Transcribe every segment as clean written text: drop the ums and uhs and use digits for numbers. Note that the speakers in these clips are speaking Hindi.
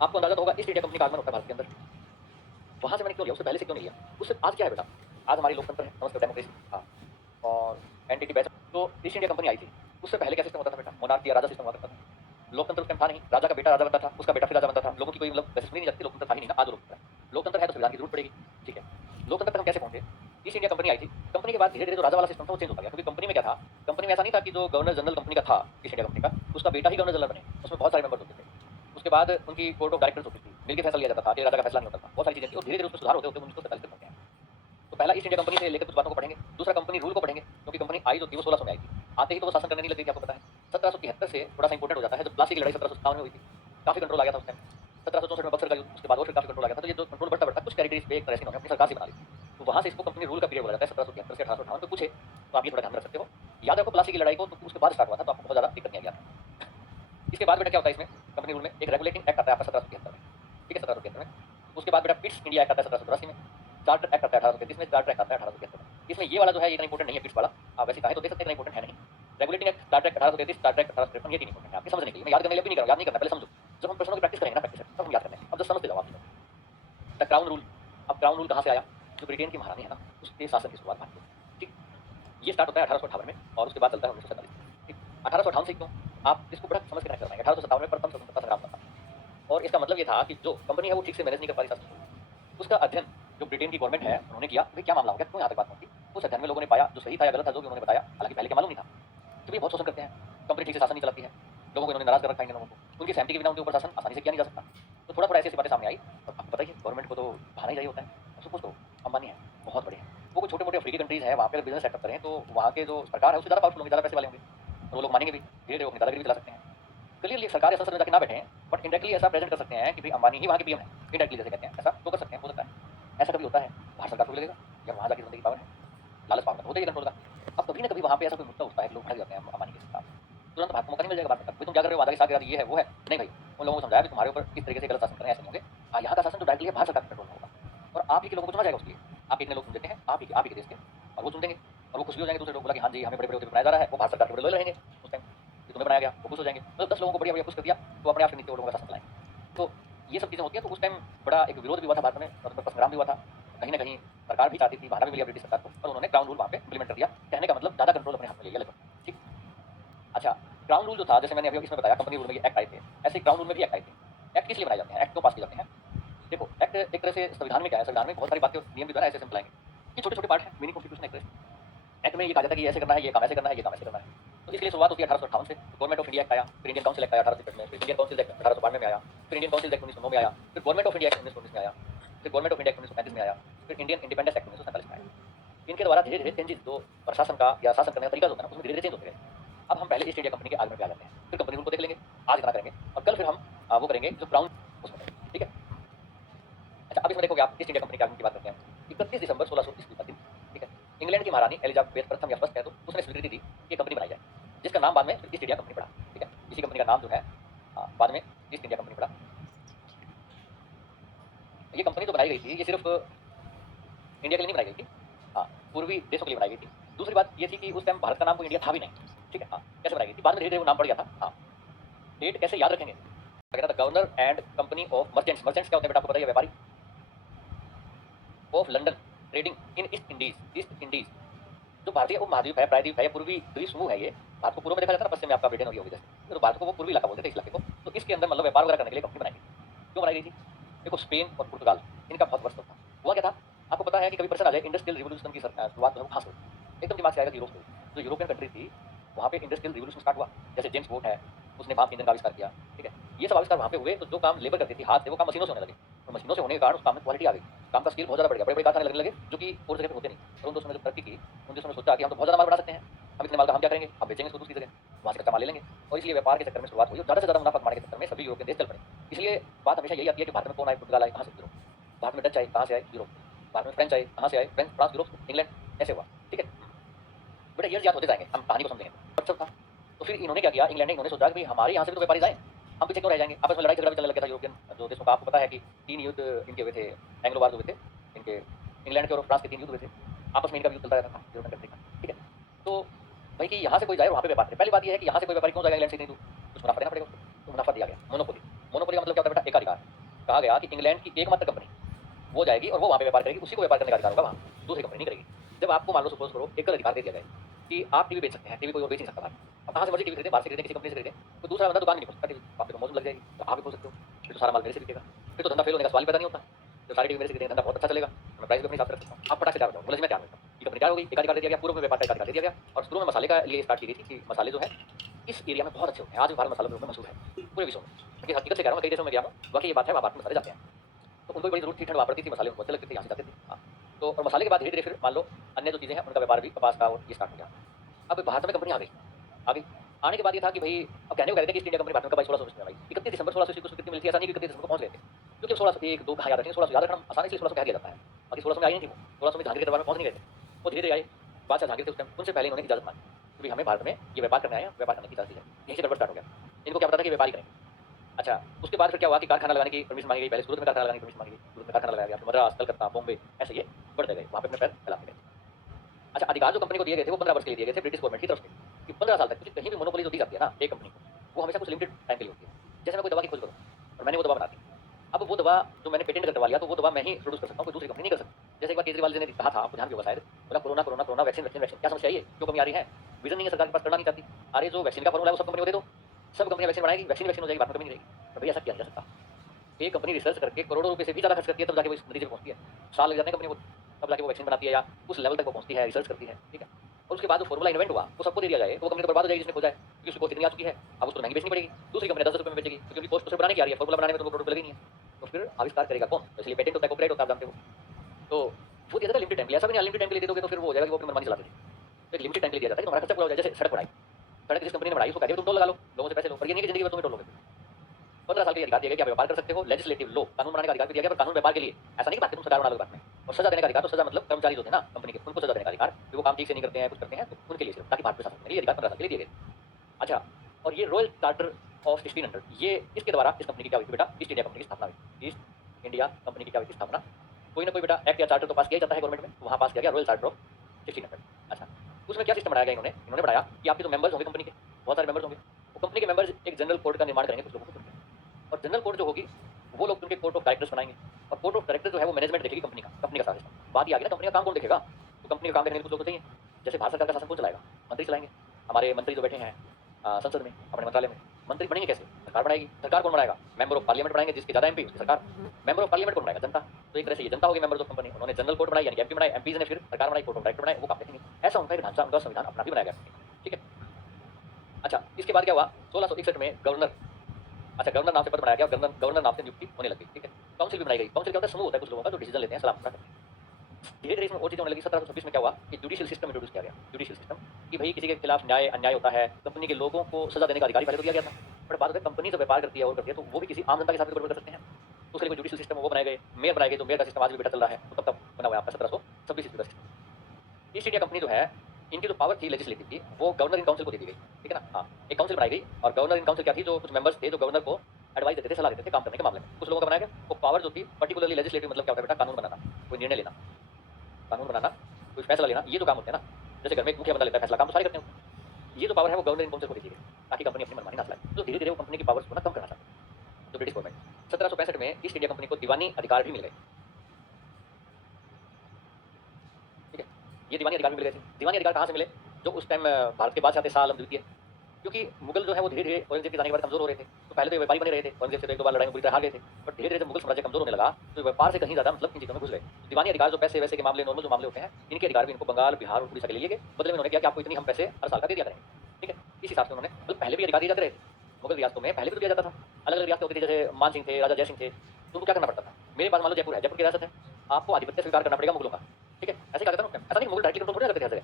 आपको अंदाजा तो होगा ईस्ट इंडिया कंपनी का आगमन होता है भारत के अंदर। वहाँ से मैंने क्यों लिया, उससे पहले से क्यों नहीं लिया? उससे आज क्या है बेटा? आज हमारी लोकतंत्र है, समझते हो, डेमोक्रेसी, हाँ, और एंटिटी बेस्ट। तो ईस्ट इंडिया कंपनी आई थी, उससे पहले क्या सिस्टम होता था बेटा? मोनार्की या राजा सिस्टम हुआ करता था। लोकतंत्र उस टाइम था नहीं, राजा का बेटा राजा बनता था, उसका बेटा फिर राजा बनता था। लोगों की कोई मतलब वैसे सुनी नहीं जाती, लोकतंत्र था ही नहीं ना। आज लोकतंत्र है, लोकतंत्र है तो संविधान की जरूरत पड़ेगी, ठीक है। लोकतंत्र तक हम कैसे पहुंचे? ईस्ट इंडिया कंपनी आई थी, कंपनी के बाद धीरे धीरे जो राजा वाला सिस्टम था वो चेंज होता गया, क्योंकि कंपनी में क्या था, कंपनी में ऐसा नहीं था कि जो गवर्नर जनरल कंपनी का था ईस्ट इंडिया कंपनी का, उसका बेटा ही गवर्नर जनरल बने, उसमें बहुत सारे मेंबर्स होते थे। उसके बाद उनकी कोर्ट ऑफ डायरेक्टर्स होती थी, मिलकर फैसला लिया जाता था, कि राजा का फैसला नहीं होता था, बहुत सारी चीजें थी, और धीरे धीरे उसमें सुधार होते होते 1947 तक पहुंचे हैं। तो पहला ईस्ट इंडिया कंपनी से लेकर कुछ बातों को पढ़ेंगे, दूसरा कंपनी रूल को पढ़ेंगे, क्योंकि कंपनी आई जो थी वो 1600 में आई थी। आते ही तो वो शासन करने नहीं लगी थी, आपको पता है। 1773 से थोड़ा सा इंपोर्टेंट हो जाता है, जब प्लासी की लड़ाई 1757 में हुई थी, काफी कंट्रोल आ गया था उस टाइम। 1764 में बक्सर का युद्ध, उसके बाद और फिर काफी कंट्रोल आ गया था। तो ये जो कंट्रोल बढ़ता बढ़ता कुछ टेरिटरीज पे एक तरह से इन्होंने अपनी सरकार से बना ली। तो वहां से इसको कंपनी रूल का पीरियड बोला जाता है, 1773 से 1858 में। पूछे तो आप ये थोड़ा ध्यान में रख सकते हो। याद रखो प्लासी की लड़ाई को, तो उसके बाद स्टार्ट हुआ था, तो आपको बहुत ज्यादा दिक्कत नहीं आई। इसके बाद बेटा क्या होता है इसमें, कंपनी रूल में एक रेगुलेटिंग एक्ट आता है आपका 1773 में, ठीक है, 1773 में। उसके बाद बेटा पिट्स इंडिया एक्ट आता है 1783 में, चार्टर एक्ट आता है 1833 में, चार्टर एक्ट आता है 1873 में। इसमें ये वाला जो है ये इतना इंपॉर्टेंट नहीं है, पिट्स वाला। आप वैसे चाहे तो देख सकते हैं, इतना इंपॉर्टेंट है नहीं। Regulating act, charter act 1833, charter act 1853, ये तीन इंपॉर्टेंट है आपके समझने के लिए। मैं याद करने के लिए भी नहीं कर रहा हूं, याद नहीं करना, पहले समझो। जब हम प्रश्नों की प्रैक्टिस करेंगे ना, प्रैक्टिस तब हम याद करते हैं। अब जब समझते जाओ आप। The crown rule. अब क्राउन रूल कहाँ से आया? जो ब्रिटेन की महारानी है ना, उसके शासन की शुरुआत भारत में, ठीक। ये स्टार्ट होता है 1858 में, और उसके बाद चलता है 1947 में, ठीक। 1858 से क्यों, आप इसको बड़ा समझ के नहीं कर पाएंगे। 1857 में प्रथम स्वतंत्रता संग्राम था, और इसका मतलब ये था कि जो कंपनी है वो ठीक से मैनेज नहीं कर पा रही शासन को। उसका अध्ययन जो ब्रिटेन की गवर्नमेंट है उन्होंने किया, भाई क्या मामला हो गया, क्यों यहाँ तक बात पहुंची। उस अध्ययन में लोगों ने पाया, जो सही था या गलत था, जो भी उन्होंने बताया, हालांकि पहले क्या मालूम नहीं था, कि भाई बहुत शोषण करते हैं, कंपनी ठीक से शासन नहीं चलाती है, लोगों को इन्होंने नाराज कर रखा है, इन लोगों को उनकी सहमति के बिना उनके ऊपर शासन आसानी से किया नहीं जा सकता। तो थोड़ा थोड़ा ऐसी ऐसी बातें सामने आई, और आपको पता ही है गवर्नमेंट को तो बहाना ही चाहिए होता है। अब सपोज करो अंबानी है, बहुत बड़े हैं, वो कोई छोटे मोटे अफ्रीकी कंट्रीज है, वहाँ पे बिजनेस सेटअप करें, तो वहाँ के जो सरकार है उससे ज़्यादा पावरफुल होंगे, ज़्यादा पैसे वाले होंगे, और वो लोग मानेंगे भी, धीरे धीरे वो अपनी दादागिरी भी चला सकते हैं। क्लियरली सरकार ऐसा में जाके ना बैठे हैं, बट इंडायरेक्टली ऐसा प्रेजेंट कर सकते हैं कि भाई अंबानी ही वहाँ के पीएम है, इंडायरेक्टली जैसे कहते हैं, ऐसा तो कर सकते हैं, हो सकता है। ऐसा कभी होता है, भारत सरकार को भी लगेगा या वहाँ जाके जिंदगी पावर है, लालच पावर होता ही कंट्रोल का। अब कभी ना कभी वहाँ पे ऐसा कोई मुद्दा उठता है कि लोग भड़क जाते हैं अंबानी के खिलाफ, तुरंत भारत को मौका नहीं मिल जाएगा बात करने का। तुम क्या कर रहे हो, वादा के साथ ये है वो है, नहीं भाई। उन लोगों को समझाया कि तुम्हारे ऊपर किस तरीके से गलत शासन करें, ऐसे नहीं होंगे। यहाँ का शासन जो डायरेक्टली है भारत सरकार के कंट्रोल में होगा, और आप ही के लोगों को चुना जाएगा उसके लिए। आप इतने लोग चुन देते हैं, आप ही के देश के, और वो चुन देंगे, और वो खुश भी हो जाएंगे दूसरे लोग, बोला कि हाँ जी हमें बड़े बड़े होते बनाया जा रहा है, वो भारत सरकार के बड़े लोग रहेंगे उस टाइम, कि तुम्हें बनाया गया, वो खुश हो जाएंगे। मतलब 10 लोगों को बढ़िया बढ़िया खुश कर दिया, तो अपने आप से नीचे वो लोगों का शासन चलाएंगे। तो ये सब चीज़ें होती हैं। तो उस टाइम बड़ा एक विरोध भी हुआ था भारत में, और संग्राम भी हुआ था। कहीं ना कहीं सरकार भी चाहती थी, बहाना भी मिला ब्रिटिश सरकार को, और उन्होंने क्राउन रूल वहाँ पे इंप्लीमेंट कर दिया। कहने का मतलब ज़्यादा कंट्रोल अपने हाथ में ले लिया लगभग, ठीक। अच्छा, क्राउन रूल जो था, जैसे मैंने अभी इसमें बताया कंपनी रूल में ये एक्ट आए थे, ऐसे क्राउन रूल में भी एक्ट आए थे। एक्ट किस लिए बनाए जाते हैं, एक्ट क्यों पास किए जाते हैं? देखो एक्ट एक तरह से संविधान में क्या है, संविधान में बहुत सारी बातें नियम भी जो है ऐसे सिंपल आएंगे, ये छोटे छोटे पार्ट है, मिनी कॉन्स्टिट्यूशन एक तरह से। एक्ट में ये कहा जाता है कि ऐसे करना है, ये काम ऐसे करना है, ये काम ऐसे करना है। तो इसलिए शुरुआत होती है 1858 से, गवर्नमेंट ऑफ इंडिया एक्ट आया, फिर इंडियन काउंसिल एक्ट आया 1863 में, फिर इंडियन काउंसिल एक्ट 1892 में आया, फिर इंडियन काउंसिल एक्ट 1909 में आया, फिर गवर्नमेंट ऑफ इंडिया एक्ट 1919 में आया, फिर गवर्नमेंट ऑफ इंडिया एक्ट 1935 में आया, फिर इंडियन इंडिपेंडेंस एक्ट 1947 में आया। इनके द्वारा धीरे धीरे चेंजेस जो प्रशासन का या शासन करने का तरीका होता है ना, उसमें धीरे धीरे चेंज होते गए। अब हम पहले ईस्ट इंडिया कंपनी के आगमन पे आ जाते हैं, फिर कंपनी रूल को देख लेंगे, आज इतना करेंगे, और कल फिर हम वो करेंगे जो क्राउन, उसमें करेंगे, ठीक है। अच्छा, अब इसमें देखोगे आप, ईस्ट इंडिया कंपनी के आगमन की बात करते हैं। 31 दिसंबर 1600 ईस्वी का दिन, ठीक है। इंग्लैंड की महारानी एलिजाबेथ प्रथम या फर्स्ट है, तो उसने स्वीकृति दी कि ये कंपनी बनाई जाए, जिसका नाम बाद में ईस्ट इंडिया कंपनी पड़ा, ठीक है। इसी कंपनी का नाम जो है बाद में ईस्ट इंडिया कंपनी पड़ा। ये कंपनी जो बनाई गई थी, ये सिर्फ इंडिया के लिए नहीं बनाई गई थी, हाँ, पूर्वी देशों के लिए बनाई गई थी। दूसरी बात ये थी कि उस टाइम भारत का नाम कोई इंडिया था भी नहीं, ठीक है। हाँ, कैसे बनाई गई थी, बाद में धीरे धीरे वो नाम पड़ गया था। हाँ, डेट कैसे याद रखेंगे, the governor and company of merchants. Merchants क्या होते हैं बेटा, आपको पता है, व्यापारी, of London trading in east Indies. East Indies जो भारतीय उपमहाद्वीप है, प्रायद्वीप है, या पूर्वी द्वीप समूह है, ये भारत को पूर्व में देखा जाता है ना, पश्चिम में आपका ब्रिटेन और ये होगी जैसे, तो भारत को वो पूर्वी इलाका बोलते थे, इस इलाके को। तो इसके अंदर मतलब व्यापार वगैरह करने के लिए कंपनी बनाई गई। क्यों बनाई गई थी? देखो स्पेन और पुर्तगाल, इनका बहुत वर्ष था। हुआ क्या था, आपको पता है कि कभी प्रश्न आ जाए इंडस्ट्रियल रिवोल्यूशन की शुरुआत जो है कहाँ से हुई, एकदम दिमाग से आएगा यूरोप से। जो यूरोपियन कंट्री थी वहाँ पे इंडस्ट्रियल रिवोल्यूशन स्टार्ट हुआ, जैसे जेम्स वोट है, उसने भाप ईंधन का आविष्कार किया, ठीक है। ये सब आविष्कार वहाँ पे हुए, तो जो काम लेबर करती थी हाथ से, वो काम मशीनों से होने लगे, और मशीनों से होने के कारण उस काम में क्वालिटी आ गई, काम का स्किल बहुत ज़्यादा बढ़ गया, बड़े बड़े कारखाने लगने लगे, जो कि और जगह पे होते नहीं। और उन देशों ने जब तरक्की की, उन देशों ने सोचा कि हम तो बहुत ज़्यादा माल बना सकते हैं, हम इतने माल का हम क्या करेंगे, हम बेचेंगे इसको दूसरी जगह, वहाँ से कच्चा माल ले लेंगे। और इसलिए व्यापार के चक्कर में शुरुआत हुई, और ज़्यादा से ज़्यादा मुनाफा कमाने के चक्कर में सभी यूरोपियन देश चल पड़े। इसलिए बात हमेशा यही आती है कि भारत में कौन आए, पुर्तगाल आए, कहाँ से, यूरोप। भारत में डच आए, कहाँ से आए, यूरोप। भारत में फ्रेंच आए, कहाँ से आए, फ्रेंच, फ्रांस, यूरोप, इंग्लैंड, ऐसे हुआ, ठीक है। बेटा ईयर्स याद होते जाएंगे, हम कहानी को समझेंगे। अच्छा था, तो फिर इन्होंने क्या किया, इंग्लैंड ने, इन्होंने सोचा कि भाई हमारे यहाँ से भी तो व्यापारी जाए, हम पीछे क्यों रह जाएंगे। आपस में लड़ाई झगड़ा भी चलने लगा था यूरोपियन जो देशों का। आपको पता है कि 3 युद्ध इनके हुए थे, एंग्लो वार जो हुए थे इनके, इंग्लैंड के और फ्रांस के 3 युद्ध हुए थे, आपस में इनका युद्ध चलता रहता था यूरोपियन कंट्री का, ठीक है। तो भाई कि यहाँ से कोई जाए वहाँ पे व्यापार करे। पहली बात यह है कि यहाँ से कोई व्यापारी क्यों जाएगा इंग्लैंड से, नहीं, तो कुछ मुनाफा देना पड़ेगा उसको, तो मुनाफा दिया गया। मोनोपोली, मोनोपोली का मतलब क्या होता है बेटा, एकाधिकार। कहा गया कि इंग्लैंड की एकमात्र कंपनी वो जाएगी और वो वहाँ पे व्यापार करेगी, उसी को व्यापार करने का अधिकार होगा वहाँ, दूसरी कंपनी नहीं करेगी। जब आपको मान लो सपोज करो एकल अधिकार दे दिया जाए कि आप टीवी बेच सकते हैं, टीवी कोई और बेच नहीं सकता बाहर। अब कहाँ से मर्जी टीवी खरीदें, बाहर से खरीदें, किसी कंपनी से खरीदें, तो दूसरा बंदा दुकान नहीं खोल सकता टीवी, आप पे तो मौजूद लग जाएगी, तो आप भी खोल सकते हो, फिर तो सारा माल मेरे से बिकेगा, फिर तो धंधा फेल होने का सवाल ही पैदा नहीं होता। जो सारी टीवी मेरे से खरीदेंगे धंधा बहुत अच्छा चलेगा, मैं प्राइस भी अपने हिसाब से रख सकता हूँ, आप फटाक से तैयार हो जाओ, बोले मैं तैयार हूँ। ये कंपनी क्या हो गई, एक अधिकार दे दिया गया, पूर्व में व्यापार का अधिकार दे दिया गया, और शुरू में मसाले का लिए स्टार्ट की गई थी कि मसाले जो है इस एरिया में बहुत अच्छे होते हैं, आज भी भारत मसालों के रूप में मशहूर है पूरे विश्व में। क्योंकि हकीकत से कह रहा हूँ, कई देशों में गया हूँ, वाकई ये बात है, वहाँ भारत में मसाले जाते हैं, तो उनको भी बड़ी जरूरत थी, ठंड वहाँ पड़ती थी, मसाले उनको अच्छे लगते थे, यहाँ से जाते थे। हाँ, तो और मसाले के बाद धीरे धीरे फिर मान लो अन्य जो चीज़ें हैं उनका व्यापार भी कपास का और ये स्टार्ट हो गया। अब भारत में कंपनी आ गई, आ गई, आने के बाद ये था कि भाई अब कहने को कह रहे थे कि ईस्ट इंडिया कंपनी भारत में कब आई, 1620 में आई, 31 दिसंबर 1680 को स्वीकृति मिली थी, ऐसा नहीं कि 31 दिसंबर को पहुंच गए थे, क्योंकि 1601 2 कहा याद रखेंगे, 1600 याद रखना आसानी से 1600 कह दिया जाता है, बाकी 1600 में आई नहीं थी वो, 1600 में जहांगीर के दरबार में पहुंच नहीं गए थे, वो धीरे धीरे आए, बादशाह जहांगीर थे उस टाइम, उनसे पहले इन्होंने इजाजत मांगी कि भाई हमें भारत में ये व्यापार करने आए हैं, व्यापार करने की इजाजत दी है, यहीं से गड़बड़ स्टार्ट हो गया। इनको क्या पता था कि व्यापारी करें। अच्छा, उसके बाद फिर क्या हुआ कि कारखाना लगाने की परमिशन मांगी गई, पहले सूरत में कारखाना लगाने की परमिशन मांगी गई, सूरत में कारखाना लगाया गया, फिर मद्रास, कलकत्ता, बॉम्बे, ऐसे ये बढ़ते गए, वहाँ पे अपने पैर फैलाते गए। अच्छा, अधिकार जो कंपनी को दिए गए थे वो 15 वर्ष के लिए दिए गए थे ब्रिटिश गवर्नमेंट की तरफ से, कि 15 साल तक, क्योंकि कहीं भी मोनोपोली जो दी जाती है ना एक कंपनी को, वो हमेशा कुछ लिमिटेड टाइम के लिए होती है। जैसे मैं कोई दवा की खोज करूँ और मैंने वो दवा बना दी, अब वो दवा जो मैंने पेटेंट करवा लिया, तो वो दवा मैं ही प्रोड्यूस कर सकता हूँ, कोई दूसरी कंपनी नहीं कर सकती। जैसे एक बार केजरीवाल जी ने कहा था, आपको ध्यान भी होगा शायद, बोला corona corona corona, vaccine vaccine vaccine, क्या समस्या है, ये क्यों कमी आ रही है, विजन नहीं है सरकार के पास, करना नहीं चाहती। अरे जो वैक्सीन का फॉर्मूला है वो सब कंपनी को दे दो, सब कंपनी वैक्सीन बनाएगी, वैक्सीन वैक्सीन हो जाएगी, बात में कमी नहीं रहेगी। तो भैया ऐसा किया नहीं जा सकता। एक कंपनी रिसर्च करके करोड़ों रुपए से भी ज़्यादा खर्च करती है, तब जाके वो इस नतीजे पे पहुंचती है, साल लग जाते हैं कंपनी को, तब जाके वो वैक्सीन बनाती है या उस लेवल तक वो पहुंचती है, रिसर्च करती है, ठीक है। और उसके बाद जो फॉर्मूला इन्वेंट हुआ वो सबको दे दिया जाए, तो वो कंपनी तो बर्बाद हो जाएगी जिसने खोजा है, क्योंकि उसकी कॉस्ट इतनी आ चुकी है, अब उसको महंगी बेचनी पड़ेगी, दूसरी कंपनी 10 रुपये में बेचेगी, क्योंकि उनकी कॉस्ट उसे बनाने की आ रही है, फॉर्मूला बनाने में तो वो प्रोडक्ट लगी नहीं है, तो फिर आविष्कार करेगा कौन, तो इसलिए पेटेंट होता है, कॉपीराइट होता है, आप जानते हो। तो वो दिया जाता है लिमिटेड टाइम के लिए, ऐसा भी नहीं अनलिमिटेड टाइम के लिए दे दोगे तो फिर वो हो जाएगा कि वो अपनी मनमानी चलाते थे, तो एक लिमिटेड टाइम के लिए दिया जाता है कि तुम्हारा खर्चा पूरा हो जाए। जैसे सड़क बनाई, सड़क जिस कंपनी ने बनाई उसको कहते हो तुम टोल लगा लो, लोगों से पैसे लो, पर ये नहीं कि जिंदगी भर तुम्हें टोल लोगे। 15 साल के लिए अधिकार दिया गया कि आप व्यापार कर सकते हो, लेजिस्लेटिव लो, कानून बनाने का अधिकार भी दिया गया, पर कानून व्यापार के लिए, ऐसा नहीं कि बात तुम सरकार बना लो बात में। और सजा देने का अधिकार, तो सजा मतलब कर्मचारी जो थे ना कंपनी के, उनको सजा देने का अधिकार, जो वो काम ठीक से नहीं करते हैं, कुछ करते हैं, तो उनके लिए सिर्फ, ताकि भारत प्रशासन के लिए अधिकार 15 साल के लिए दिए गए। अच्छा, और ये रॉयल चार्टर ऑफ 1600, ये इसके द्वारा इस कंपनी की क्या हुई थी बेटा, ईस्ट इंडिया कंपनी की स्थापना हुई। ईस्ट इंडिया कंपनी की क्या हुई थी स्थापना, कोई ना कोई बेटा एक्ट या चार्टर तो पास किया जाता है गवर्नमेंट में, वहाँ पास किया गया रॉयल चार्टर ऑफ 1600। अच्छा, उसमें क्या सिस्टम बनाया गया इन्होंने बनाया कि आपके जो मेंबर्स होंगे कंपनी के, बहुत सारे मेंबर्स होंगे, वो कंपनी के मेंबर्स एक जनरल कोड का निर्माण करेंगे कुछ लोगों को चुनकर, और जनरल कोड जो होगी वो लोग उनके कोर्ट ऑफ डायरेक्टर्स बनाएंगे, और कोर्ट ऑफ डायरेक्टर जो है वो मैनेजमेंट देखेगी कंपनी का सारा सिस्टम। बात ये आ गई ना, कंपनी का काम कौन देखेगा, तो कंपनी का काम देखने के कुछ लोग तो चाहिए। जैसे भारत सरकार का शासन कौन चलाएगा, मंत्री चलाएंगे, हमारे मंत्री जो बैठे हैं संसद में, अपने मंत्रालय में, मंत्री बनेंगे कैसे, सरकार बनाएगी। सरकार कौन बनाएगा, मेंबर ऑफ पार्लियामेंट बनाएंगे, जिसके ज़्यादा एमपी उसकी सरकार। मेंबर ऑफ पार्लियामेंट कौन बनाएगा, जनता। तो एक तरह से ये जनता होगी मेंबर्स ऑफ कंपनी, उन्होंने जनरल कोर्ट बनाई, यानी एमपी बनाए, एमपीज ने फिर सरकार बनाई, कोर्ट ऑफ डायरेक्टर बनाए, वो काम देखेंगे। ऐसा उनका एक ढांचा, उनका संविधान अपना भी बनाया गया, ठीक है। अच्छा, इसके बाद क्या हुआ, 1661 में गवर्नर, अच्छा गवर्नर नाम से पद बनाया गया, गवर्नर नाम से नियुक्ति होने लगी, ठीक है। काउंसिल भी बनाई गई, काउंसिल क्या होता है, समूह होता है कुछ लोगों का जो डिसीजन लेते हैं, सलाह मशवरा करते हैं। धीरे धीरे इसमें और चीज़ें होने लगी। 1726 में क्या हुआ कि जुडिशियल सिस्टम इंट्रोड्यूस किया गया, जुडिशियल सिस्टम, कि भाई किसी के खिलाफ न्याय अन्याय होता है, कंपनी के लोगों को सजा देने का अधिकार पहले तो दिया गया था, बट बात होता है कंपनी जब व्यापार करती है और करती है तो वो भी किसी आम जनता के साथ भी गड़बड़ कर सकते हैं, तो उसके लिए जुडिशियल सिस्टम वो बनाए गए, मेयर बनाए गए, जो मेयर का सिस्टम आज भी बेटा चल रहा है, तो तब तक बना हुआ है आपका 1726 ईस्वी का सिस्टम। ईस्ट इंडिया कंपनी जो है, इनकी जो पावर थी लेजिस्लेटिव की, वो गवर्नर इन काउंसिल को दे दी गई, ठीक है ना। हाँ, एक काउंसिल बनाई गई, और गवर्नर इन काउंसिल क्या थी, जो कुछ मेंबर्स थे जो गवर्नर को एडवाइस देते थे, सलाह देते थे काम करने के मामले में। कुछ लोगों का बनाया गया, वो पावर जो थी पर्टिकुलरली लेजिस्लेटिव, मतलब क्या होता है बेटा, कानून बनाना, कोई निर्णय लेना, कानून बनाना, कोई फैसला लेना, ये जो काम होते हैं ना, जैसे घर में एक मुखिया बंदा लेता है फैसला, काम तो सारे करते हैं, ये जो पावर है वो गवर्नर इन काउंसिल को दी गई, ताकि कंपनी अपनी मनमानी ना चलाए। तो धीरे धीरे वो कंपनी की पावर्स को ना कम करना चाहती तो ब्रिटिश गवर्नमेंट। 1765 में ईस्ट इंडिया कंपनी को दीवानी अधिकार भी मिल गए, ठीक है। ये दीवानी अधिकार भी मिल गए थे। दीवानी अधिकार कहाँ से मिले, जो उस टाइम भारत के बादशाह थे शाह आलम द्वितीय, क्योंकि मुगल जो है वो धीरे धीरे औरंगजेब के जाने के बाद कमजोर हो रहे थे, तो पहले तो व्यापारी बने रहे थे, औरंगजेब से तो एक दो बार लड़ाई में बुरी तरह हार गए थे, बट धीरे धीरे जब मुगल साम्राज्य कमजोर होने लगा तो व्यापार से कहीं ज्यादा मतलब इन चीजों में घुस गए। दीवानी अधिकार जो पैसे वैसे के मामले, नॉर्मल जो मामले होते हैं, इनके अधिकार भी इनको बंगाल, बिहार और उड़ीसा के लिए गए। बदले में उन्होंने किया कि आपको इतनी हम पैसे हर साल का दे दिया करेंगे, ठीक है। इस हिसाब से उन्होंने, मतलब पहले भी अधिकार दिए जाते रहे मुगल रियासतों में, पहले भी तो दिया जाता था, अलग अलग रियासतें होती थी, जैसे मान सिंह थे, राजा जय सिंह थे, तो उनको क्या करना पड़ता था। मेरे पास मान लो जयपुर है, जयपुर की रियासत है, आपको आधिपत्य स्वीकार करना पड़ेगा मुगलों का, ठीक है। ऐसे क्या करता था, ऐसा नहीं मुगल डायरेक्टली कंट्रोल थोड़ी करते थे हर जगह,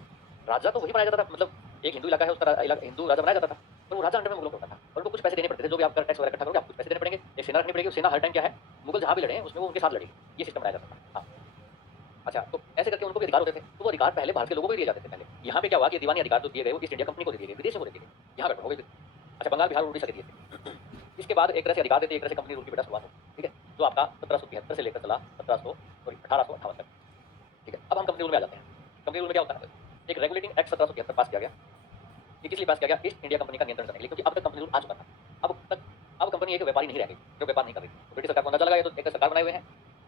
राजा तो वही बनाया जाता था, मतलब एक हिंदू इलाका है उसका हिंदू राजा बनाया जाता था, पर वो राजा अंडर में मुगलों को होता था, और उनको कुछ पैसे देने पड़ते थे, जो भी आपका टैक्स वगैरह इकट्ठा करोगे आपको कुछ पैसे देने पड़ेंगे, एक सेना रखनी पड़ेगी, सेना हर टाइम क्या है, मुगल जहाँ भी लड़े उसमें वो उनके साथ लड़ेगी, ये सिस्टम बनाया जाता था। हाँ, अच्छा, तो ऐसे करके उनको भी अधिकार होते थे, तो वो अधिकार पहले भारत के लोगों को भी दिए जाते थे। पहले यहाँ पे क्या हुआ कि दीवानी अधिकार जो दिए गए वो ईस्ट इंडिया कंपनी को दिए गए, विदेशों को दिए गए, यहाँ बैठो हो गए। अच्छा, बंगाल, बिहार, उड़ीसा के दिए थे। इसके बाद एक तरह से अधिकार देते, एक तरह से कंपनी रूल की बेटा शुरुआत हो, ठीक है, जो आपका 1773 से लेकर चला 1858 तक, ठीक है। अब हम कंपनी रूल में आ जाते हैं। कंपनी रूल में क्या होता है, एक रेगुलेटिंग एक्ट 1773 पास किया गया, ये किस लिए पास किया गया, ईस्ट इंडिया कंपनी का नियंत्रण करने के लिए, क्योंकि अब तक कंपनी रूल आ चुका था। अब कंपनी एक व्यापारी नहीं रह गई जो व्यापार नहीं कर रही। तो ब्रिटिश सरकार को अंदाजा लगा ये तो एक सरकार बनाए हुए हैं,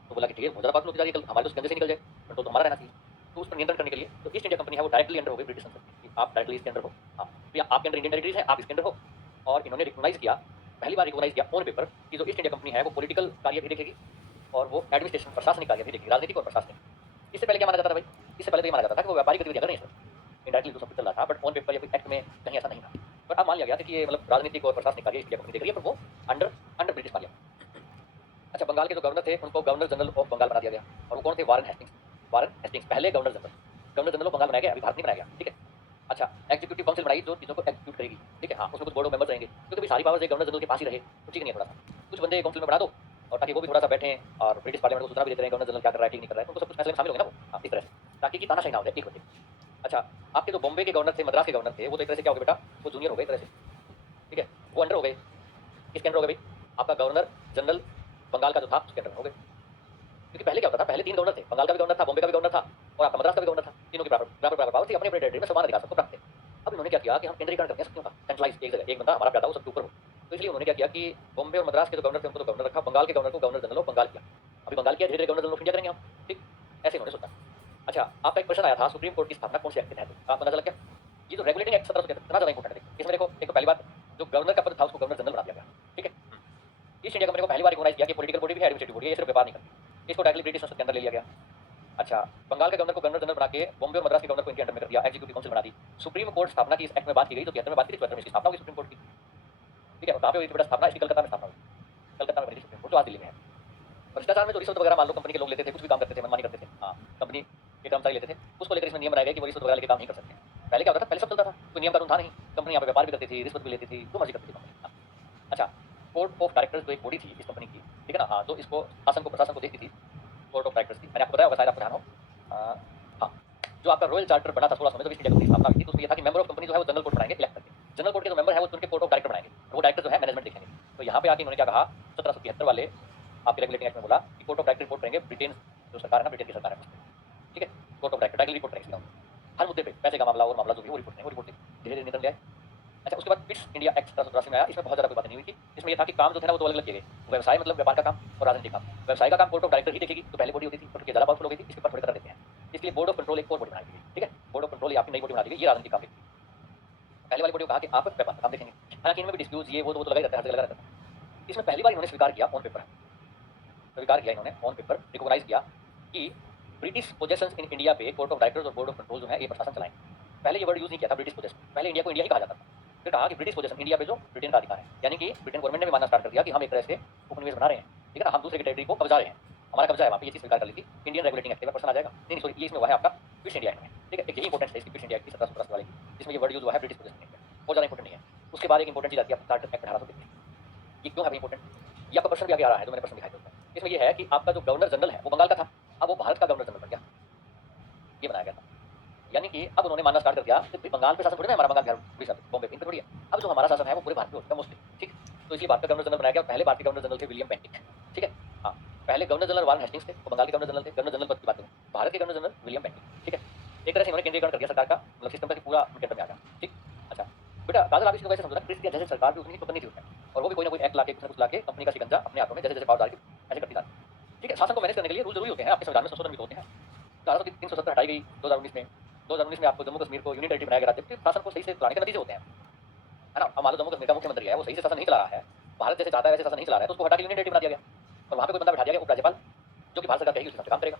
तो बोला कि ठीक है बहुत ज़्यादा पावरफुल होती जा रही है, कल हमारे तो गंजे से निकल जाए, कंट्रोल तो हमारा रहना चाहिए। तो उस पर नियंत्रण करने के लिए जो ईस्ट इंडिया कंपनी है वो डायरेक्टली अंडर हो गई ब्रिटिश संसद की, आप डायरेक्टली इसके अंडर हो। हाँ, तो या आपके अंडर इंडियन टेरिटरीज है, आप इसके अंडर हो। और इन्होंने रिकॉग्नाइज किया, पहली बार रिकॉग्नाइज किया ऑन पेपर कि जो ईस्ट इंडिया कंपनी है वो पॉलिटिकल कार्य भी देखेगी और वो एडमिनिस्ट्रेशन प्रशासनिक कार्य भी देखेगी, राजनीतिक और प्रशासनिक। इससे पहले क्या माना जाता था भाई? इससे पहले तो ये माना जाता था कि वो व्यापारिक गतिविधियां कर रही है सर, इनडायरेक्टली तो सब कुछ चल रहा था, बट ऑन पेपर या फिर एक्ट में कहीं ऐसा नहीं था। पर अब मान लिया गया था कि ये मतलब राजनीतिक और प्रशासनिक कार्य ईस्ट इंडिया कंपनी देख रही है, पर वो अंडर अंडर ब्रिटिश मान लिया। अच्छा, बंगाल के जो गवर्नर थे उनको गवर्नर जनरल ऑफ बंगाल बना दिया गया, और वो कौन थे? Warren Hastings. वारन हेस्टिंग्स पहले governor general. Governor general of Bengal बनाया गया, अभी भारत नहीं बनाया गया, ठीक है। अच्छा, एग्जीक्यूटिव काउंसिल बनाई जो चीज़ों को एग्जीक्यूट करेगी, ठीक है। हाँ, उसमें कुछ बोर्ड ऑफ मेंबर्स रहेंगे, क्योंकि भाई सारी पावर्स एक गवर्नर जनरल के पास ही रहे तो ठीक नहीं है। थोड़ा सा कुछ बंदे काउंसिल में बना दो, और ताकि वो भी थोड़ा सा बैठें और ब्रिटिश पार्लियामेंट को सूचना भी देते रहे गवर्नर जनरल क्या कर रहा है, ठीक नहीं कर रहा है, तो उनको सब कुछ फैसले में शामिल होंगे ना वो। हाँ, इस तरह से, ताकि कि तानाशाही ना हो जाए एक बच्चे। अच्छा, आपके जो बॉम्बे के गवर्नर थे, मद्रास के गवर्नर थे, वो तो एक तरह से क्या हो गए बेटा, वो जूनियर हो गए एक तरह से, ठीक है। वो अंडर हो गए, किसके अंडर हो गए भाई? आपका गवर्नर जनरल बंगाल का जो था उसके अंडर हो गए। क्योंकि पहले क्या होता था, पहले 3 गवर्नर थे, बंगाल का भी गवर्नर था, बॉम्बे का भी गवर्नर था और आपका मद्रास का भी गवर्नर था। तीनों की बराबर पावर थी, अपने अपने टेरिटरी में समान अधिकार सबको प्राप्त थे। अब इन्होंने क्या किया कि हम केंद्रीकरण करते हैं शक्तियों का, सेंट्रलाइज एक जगह, एक बंदा हमारा प्यादा हो सबके ऊपर हो। तो इसलिए उन्होंने क्या किया कि बॉम्बे और मद्रास के जो गवर्नर थे उनको तो गवर्नर रखा, बंगाल के गवर्नर को गवर्नर जनरल ऑफ बंगाल किया। अभी बंगाल किया, धीरे धीरे गवर्नर जनरल ऑफ इंडिया करेंगे हम, ठीक, ऐसे इन्होंने सोचा। अच्छा, आपका एक प्रश्न आया था सुप्रीम कोर्ट की स्थापना कौन से एक्ट के तहत? आपको अंदाजा लग गया? ये जो रेगुलेटिंग एक्ट 1700 कितना ज़्यादा इंपॉर्टेंट है। इसमें देखो, एक तो पहली बात, जो गवर्नर का पद था उसको गवर्नर जनरल बना दिया गया, ठीक है। ईस्ट इंडिया कंपनी को पहली बार रिकॉग्नाइज किया कि पॉलिटिकल बॉडी भी है, एडमिनिस्ट्रेटिव बॉडी है, ये सिर्फ व्यापार नहीं करती। इसको डायरेक्टली ब्रिटिश संसद के अंदर ले लिया गया। अच्छा, बंगाल के गवर्नर को गवर्नर जनरल बना के बॉम्बे और मद्रास के गवर्नर को इनके अंडर में कर दिया, एग्जीक्यूटिव काउंसिल बना दी। सुप्रीम कोर्ट स्थापना की इस एक्ट में बात की गई, तो 73 में बात की थी, 74 में इसकी स्थापना हुई सुप्रीम कोर्ट की, ठीक है। और कहाँ पे हुई थी बेटा स्थापना? इसकी कलकत्ता में स्थापना हुई, कलकत्ता में बनी थी सुप्रीम कोर्ट, जो आज दिल्ली में है। भ्रष्टाचार में जो रिश्वत वगैरह मान लो कंपनी के लोग लेते थे, कुछ भी काम करते थे, मनमानी करते थे, हाँ, कंपनी के कर्मचारी लेते थे, उसको लेकर इसमें नियम बनाए गए कि वो रिश्वत वगैरह लेके काम नहीं कर सकते। पहले क्या होता था? पहले सब चलता था, कोई नियम कानून था नहीं, कंपनी यहाँ पे व्यापार भी करती थी, रिश्वत भी लेती थी, जो मर्जी करती थी कंपनी। हाँ। अच्छा, कोर्ट ऑफ डायरेक्टर्स जो एक बॉडी थी इस कंपनी की, ठीक है ना, हाँ, जो इसको शासन को प्रशासन को देखती थी, कोर्ट ऑफ डायरेक्टर्स की, मैंने आपको बताया होगा शायद आपको ध्यान हो। हाँ, जो आपका रॉयल चार्टर बना था 1600 में, जब ईस्ट इंडिया कंपनी की स्थापना हुई थी, तो उसमें ये था कि मेंबर ऑफ कंपनी जो है वो जनरल कोर्ट बनाएंगे इलेक्ट करके। जनरल कोर्ट के जो मेंबर है वो चुन के कोर्ट ऑफ डायरेक्टर बनाएंगे, और वो डायरेक्टर जो है मैनेजमेंट देखेंगे। तो यहाँ पे आके इन्होंने क्या कहा, 1773 वाले आपके रेगुलेटिंग एक्ट में बोला कि कोर्ट ऑफ डायरेक्टर रिपोर्ट करेंगे ब्रिटेन जो सरकार है ना, ब्रिटेन की सरकार है, ठीक है। Court of director directly report करेंगे हर मुद्दे पे, पैसे का मामला और मामला जो भी वो रिपोर्ट नहीं, वो रिपोर्ट धीरे धीरे निकल गया। अच्छा, उसके बाद पिट्स इंडिया एक्ट 1783 में आया, इसमें बहुत ज़्यादा कोई बात नहीं हुई थी। इसमें ये था कि काम जो थे ना वो तो अलग अलग किए गए, व्यवसाय मतलब व्यापार का काम और राजनीतिक काम। व्यवसाय का काम कोर्ट ऑफ डायरेक्टर ही देखेगी, तो पहले बॉडी होती थी, तो ज़्यादा पावरफुल हो गई थी, इसके ऊपर थोड़ी तरह देते हैं, इसलिए बोर्ड ऑफ कंट्रोल एक और बॉडी बना दी, ठीक है। बोर्ड ऑफ कंट्रोल ये आपकी नई बॉडी बना दी गई, ये राजनीतिक काम देखती है। पहले वाली बॉडी को कहा कि आप व्यापार काम देखेंगे, हालांकि इनमें भी डिस्प्यूट ये वो तो लगा ही रहता है, हर जगह लगा रहता है। इसमें पहली बार इन्होंने स्वीकार किया ऑन पेपर, स्वीकार किया इन्होंने ऑन पेपर, रिकॉग्नाइज किया कि ब्रिटिश पोजेशंस इन इंडिया पे कोर्ट ऑफ डायरेक्टर्स और बोर्ड ऑफ कंट्रोल जो है ये प्रशासन चलाएंगे। पहले ये वर्ड यूज नहीं किया था ब्रिटिश पोजेशन, पहले इंडिया को इंडिया ही कहा जाता था। फिर कहा कि ब्रिटिश पोजेशन इंडिया पे जो ब्रिटेन का अधिकार है, यानी कि ब्रिटेन गवर्नमेंट ने भी मानना स्टार्ट कर दिया कि हम एक तरह से उपनिवेश बना रहे हैं, ठीक है ना, हम दूसरे की टेरिटरी को कब्जा रहे हैं, हमारा कब्जा है वहाँ पे, ये चीज़ स्वीकार कर ली थी। इंडियन रेगुलेटिंग एक्ट में पर्सन आ जाएगा, नहीं सॉरी, ये इसमें हुआ है आपका क्विट इंडिया एक्ट में, ठीक है। एक यही इंपॉर्टेंट है इसकी क्विट इंडिया एक्ट की 1783 वाले की, जिसमें ये वर्ड यूज हुआ है ब्रिटिश पोजेशन, बहुत ज़्यादा इंपॉर्टेंट नहीं है। उसके बाद एक इंपॉर्टेंट चीज़ आती है चार्टर एक्ट 1800। ये क्यों है इंपॉर्टेंट? ये आपका प्रश्न भी आगे आ रहा है जो मैंने प्रश्न दिखाया था। इसमें ये है कि आपका जो गवर्नर जनरल है वो बंगाल का था, अब वो भारत का गवर्नर जनरल बन गया, ये बनाया गया था। यानी कि अब उन्होंने मानना स्टार्ट कर दिया कि बंगाल पे शासन थोड़ी ना, हमारा बंगाल बिहार उड़ीसा बॉम्बे इन पे थोड़ी है, अब जो हमारा शासन है वो पूरे भारत पे होता है मोस्टली, ठीक। तो इसलिए भारत का गवर्नर जनरल बनाया गया। पहले भारत के गवर्नर जनरल थे विलियम बेंटिक, ठीक है। हाँ, पहले गवर्नर जनरल वारन हेस्टिंग्स थे, वो बंगाल के गवर्नर जनरल थे। गवर्नर जनरल पद की बात करूँ, भारत के गवर्नर जनरल विलियम बेंटिक, ठीक है। एक तरह से इन्होंने केंद्रीकरण कर दिया सरकार का, मतलब सिस्टम का पूरा केंद्र में आ गया, ठीक। अच्छा बेटा, काजल आप इसको वैसे समझो ना, ब्रिटिश जैसे सरकार भी उतनी करनी थी उसमें, और वो भी कोई ना कोई एक्ट लाके कुछ लाके कंपनी का शिकंजा अपने हाथों में जैसे जैसे पावर डाल के ऐसे करती जाती, ठीक है। शासन को मैनेज करने के लिए रूल जरूरी होते हैं, आपके संविधान में संशोधन भी होते हैं। 370 हटाई गई 2019 में। 2019 में आपको जम्मू कश्मीर को यूनियन टेरिटरी बनाया गया, जबकि शासन को सही से चलाने के नतीजे होते हैं, है ना। अब मान लो जम्मू कश्मीर का मुख्यमंत्री है, वो सही से शासन नहीं चला रहा है, भारत जैसे चाहता है वैसे शासन नहीं चला रहा है, तो उसको हटा के यूनियन टेरिटरी बना दिया गया, और वहाँ पे कोई बंदा बैठा दिया गया उपराज्यपाल, जो कि भारत सरकार कहेगी उस हिसाब से काम करेगा।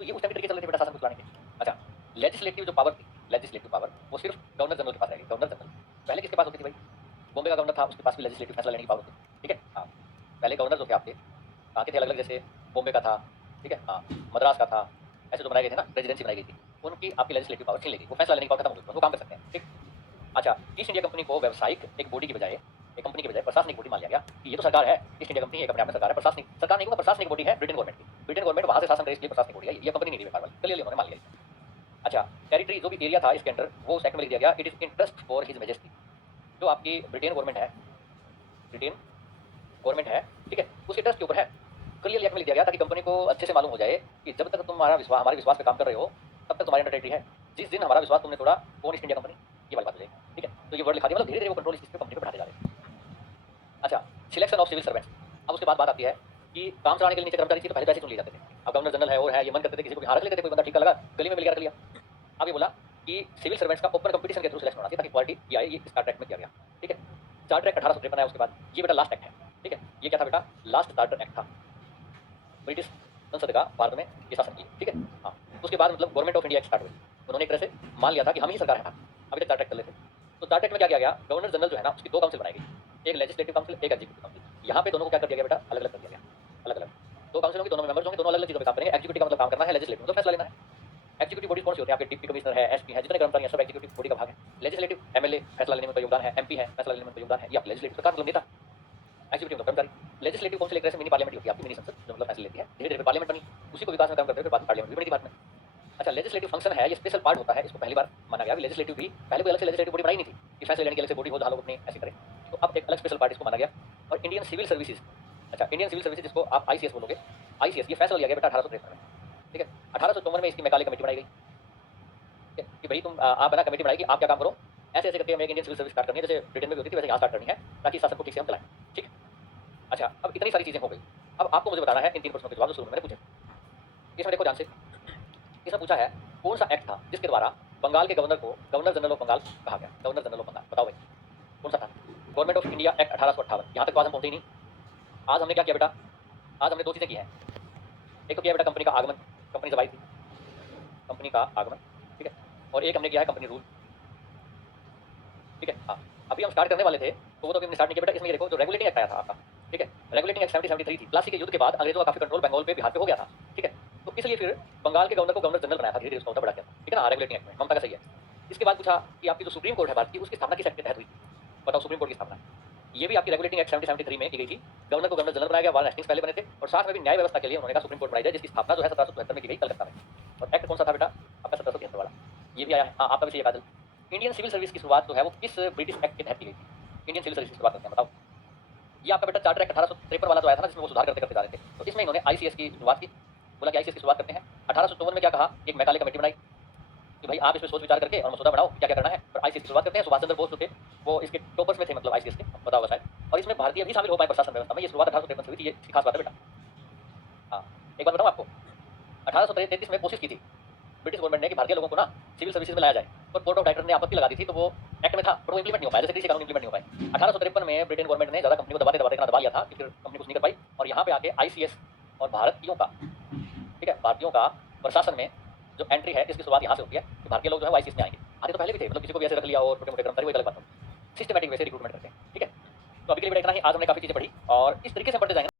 तो ये उस टाइम के तरीके चल रहे थे बेटा शासन को चलाने के। अच्छा, लेजिस्लेटिव जो पावर थी, लेजिस्लेटिव पावर वो सिर्फ गवर्नर जनरल के पास रहेगी, गवर्नर जनरल। पहले किसके पास होती थी भाई? बॉम्बे का गवर्नर था, उसके पास भी लेजिस्लेटिव फैसला लेने की पावर होती, ठीक है। हाँ, पहले गवर्नर जो थे आपके कहाँ के थे, अलग अलग, जैसे बॉम्बे का था, ठीक है, हाँ, मद्रास का था, ऐसे जो बनाए गए थे ना, प्रेसिडेंसी बनाई गई थी, उनकी आपकी लेजिस्लेटिव पावर छीन लेगी, वो फैसला लेने की पावर खत्म हो गई, वो काम कर सकते हैं, ठीक। अच्छा, ईस्ट इंडिया कंपनी को व्यावसायिक एक बॉडी की बजाय, एक कंपनी की बजाय प्रशासनिक बॉडी मान लिया गया कि ये तो सरकार है, ईस्ट इंडिया कंपनी एक अपने आप में सरकार है, प्रशासनिक सरकार नहीं होगा, प्रशासनिक बॉडी है ब्रिटेन गवर्नमेंट की। ब्रिटेन गवर्नमेंट वहाँ से शासन करे, इसलिए प्रशासनिक बॉडी है, ये कंपनी नहीं थी व्यापार वाली, क्लियरली उन्होंने मान लिया। अच्छा, टेरिटरी जो भी एरिया था इसके अंडर, वो उस एक्ट में लिख दिया गया, it is interest for his majesty. जो आपकी ब्रिटेन गवर्नमेंट है, ब्रिटेन गवर्नमेंट है, ठीक है, उसके ट्रस्ट के ऊपर है, क्लियरली एक्ट में लिख दिया गया ताकि कंपनी को अच्छे से मालूम हो जाए कि जब तक तुम्हारा विश्वास, हमारे विश्वास पे काम कर रहे हो, तब तक तुम्हारी अंडर टेरिटरी है। जिस दिन हमारा विश्वास तुमने तोड़ा, कौन ईस्ट इंडिया कंपनी, ये वाली बात हो जाएगी, ठीक है। तो ये वर्ड लिखा दिया, मतलब धीरे धीरे वो कंट्रोल इस पे कंपनी पे बढ़ाते जा रहे हैं। अच्छा, सिलेक्शन ऑफ सिविल सर्वेंट्स। अब उसके बाद बात आती है कि काम चलाने के लिए नीचे कर्मचारी थी तो पहले पैसे चुन लिए जाते थे। अब गवर्नर जनरल है और है, ये मन करते थे किसी को भी रख लेते थे, कोई बंदा ठीक लगा गली में मिल गया रख लिया। अब ये बोला कि सिविल सर्वेंट्स का ओपन कंपटीशन के थ्रू सिलेक्शन होना चाहिए ताकि क्वालिटी ये आए, ये स्टार्टर एक्ट में किया गया। ठीक है, चार्टर एक्ट 1853 आया उसके बाद। ये बेटा लास्ट एक्ट है। ठीक है, ये क्या था बेटा? लास्ट चार्टर एक्ट था। ब्रिटिश संसद का भारत में ये शासन की। ठीक है, हाँ। उसके बाद मतलब government of India act start हुई। उन्होंने एक तरह से मान लिया था कि हम ही सरकार है, अभी तक चार्टर एक्ट कर लेते। तो चार्टर एक्ट में क्या किया गया? गवर्नर जनरल जो है ना उसकी 2 काउंसिल बनाई गई, एक लेजिस्लेटिव काउंसिल, एक एग्जीक्यूटिव काउंसिल। यहाँ पे दोनों को क्या कर दिया गया बेटा? अलग अलग कर दिया गया, अलग अलग। 2 काउंसिल होंगे, दोनों मेंबर्स होंगे, दोनों अलग अलग चीज़ों पे काम करेंगे। एग्जीक्यूटिव का मतलब काम करना है, लेजिस्लेटिव मतलब फैसला लेना है। एग्जीक्यूटिव बॉडी कौन सी होती है? आपके डिप्टी कमिश्नर है, एसपी है, जितने कर्मचारी हैं सब एग्जीक्यूटिव बॉडी का भाग है। लेजिस्लेटिव एमएलए फैसला लेने में उनका योगदान है, एमपी है फैसला लेने में उनका योगदान है। ये आप लेजिस्लेटिव सरकार मतलब नेता। एग्जीक्यूटिव मतलब कर्मचारी। लेजिस्लेटिव काउंसिल एक तरह से मिनी पार्लियामेंट होती है आपकी, मिनी संसद जो मतलब फैसले लेती है। धीरे धीरे पार्लियामेंट बनी, उसी को विकास में काम करते हुए बाद में पार्लियामेंट भी बनी थी भारत में। अच्छा, लेजिस्लेटिव फंक्शन है, ये स्पेशल पार्ट होता है, इसको पहली बार माना गया। लेजिस्लेटिव भी पहले कोई अलग से लेजिस्लेटिव बॉडी बनाई नहीं थी कि फैसले लेने के अलग से बॉडी हो जहाँ लोग अपनी ऐसे करें। तो अब एक अलग स्पेशल पार्ट इसको माना गया। और इंडियन सिविल सर्विसेज, अच्छा इंडियन सिविल सर्विसेज जिसको आप आईसीएस बोलोगे, आईसीएस ये फैसला लिया गया बेटा 1853 में। ठीक है, 1854 में इसकी मैकाले कमेटी बनाई गई। ठीक है, कि भाई तुम आप बना कमेटी बनाएगी, आप क्या काम करो, ऐसे ऐसे करके हमें एक इंडियन सिविल सर्विस स्टार्ट करनी है, जैसे ब्रिटेन में भी होती थी वैसे यहाँ स्टार्ट करनी है ताकि शासन को ठीक से हम चलाएं। ठीक, अच्छा अब इतनी सारी चीज़ें हो गई। अब आपको मुझे बताना है इन 3 प्रश्नों के जवाब जो शुरू में मैंने पूछे। इसमें देखो ध्यान से, इसमें पूछा है कौन सा एक्ट था जिसके द्वारा बंगाल के गवर्नर को गवर्नर जनरल ऑफ बंगाल कहा गया? गवर्नर जनरल ऑफ बंगाल, बताओ भाई कौन सा था? Government of India act 1858। यहाँ तक तो आज हम पहुंचे ही नहीं। आज हमने क्या किया बेटा? आज हमने 2 चीज़ें की हैं। एक तो किया बेटा कंपनी का आगमन, कंपनी जब आई थी, कंपनी का आगमन। ठीक है, और एक हमने किया है कंपनी रूल। ठीक है, हाँ। अभी हम स्टार्ट करने वाले थे तो वो तो अभी हमने स्टार्ट नहीं किया बेटा। इसमें ये देखो जो रेगुलेटिंग एक्ट आया था आपका, ठीक है, रेगुलेटिंग एक्ट 1773 थी। प्लासी के युद्ध के बाद अंग्रेजों का काफी कंट्रोल बंगाल पे, बिहार पे हो गया था। ठीक है, तो इसलिए फिर बंगाल के गवर्नर को गवर्नर जनरल बनाया था, धीरे धीरे उसका बढ़ा दिया था। ठीक है ना, रेगुलेटिंग एक्ट में ममता का सही है। इसके बाद पूछा कि आपकी जो सुप्रीम कोर्ट है भारत की, उसकी स्थापना किस एक्ट के तहत हुई? बताओ सुप्रीम कोर्ट की स्थापना ये भी आपकी रेगुलेटिंग एक्ट 1773 में की गई थी। गवर्नर को गवर्नर जनरल बनाया गया, 1 हेस्टिंग्स पहले बने थे। और साथ में भी न्याय व्यवस्था के लिए उन्होंने कहा सुप्रीम कोर्ट बनाई जाए, जिसकी स्थापना जो है 1773 में की गई कलकत्ता में। और एक्ट कौन सा था बेटा? आपका 1773 वाला, ये भी आया है। हाँ, आपका भी सही है काजल। इंडियन सिविल सर्विस की शुरुआत जो है वो किस ब्रिटिश एक्ट के तहत की गई थी? इंडियन सिविल सर्विस की शुरुआत करते हैं, बताओ। ये आपका बेटा चार्टर एक्ट 1853 वाला जो आया था ना, जिसमें वो सुधार करते करते जा रहे थे, तो इसमें इन्होंने आईसीएस की शुरुआत की। बोला कि आईसीएस की शुरुआत करते हैं। 1854 में क्या कहा? एक मैकाले कमेटी बनाई कि भाई आप इसमें सोच विचार करके और मसौदा बनाओ क्या क्या करना है। और आईसीएस की शुरुआत करते हैं। सुभाष चंद्र बोस जो थे वो इसके टॉपर्स में थे, मतलब आईसीएस के, बताओ होगा शायद। और इसमें भारतीय भी शामिल हो पाए प्रशासन व्यवस्था में। ये शुरुआत 1853 से हुई थी, ये इसकी खास बात है बेटा। हाँ, एक बात बताऊँ आपको, 1833 में कोशिश की थी ब्रिटिश गवर्नमेंट ने कि भारतीय लोगों को ना सिविल सर्विसेज में लाया जाए, और कोर्ट ऑफ डायरेक्टर ने आपत्ति लगा दी थी, तो वो एक्ट में था पर वो इंप्लीमेंट नहीं हो पाया, जैसे कानून इंप्लीमेंट नहीं हो पाए। 1853 में ब्रिटेन गवर्नमेंट ने ज़्यादा कंपनी को दबाते दबाते इतना दबा लिया था कि फिर कंपनी कुछ नहीं कर पाई। और यहाँ पे आके आईसीएस और भारतीयों का, ठीक है, भारतीयों का प्रशासन में जो एंट्री है इसकी शुरुआत यहाँ से होती है कि भारतीय लोग जो है आईसीएस में आएंगे। आगे तो पहले भी थे, मतलब किसी को भी ऐसे रख लिया और छोटे मोटे कर्मचारी, वो एक अलग बात है। सिस्टमैटिक वैसे रिक्रूटमेंट करते हैं। ठीक है, तो अभी के लिए बेटा इतना ही। आज हमने काफ़ी चीज़ें पढ़ी और इस तरीके से पढ़ते जाएंगे।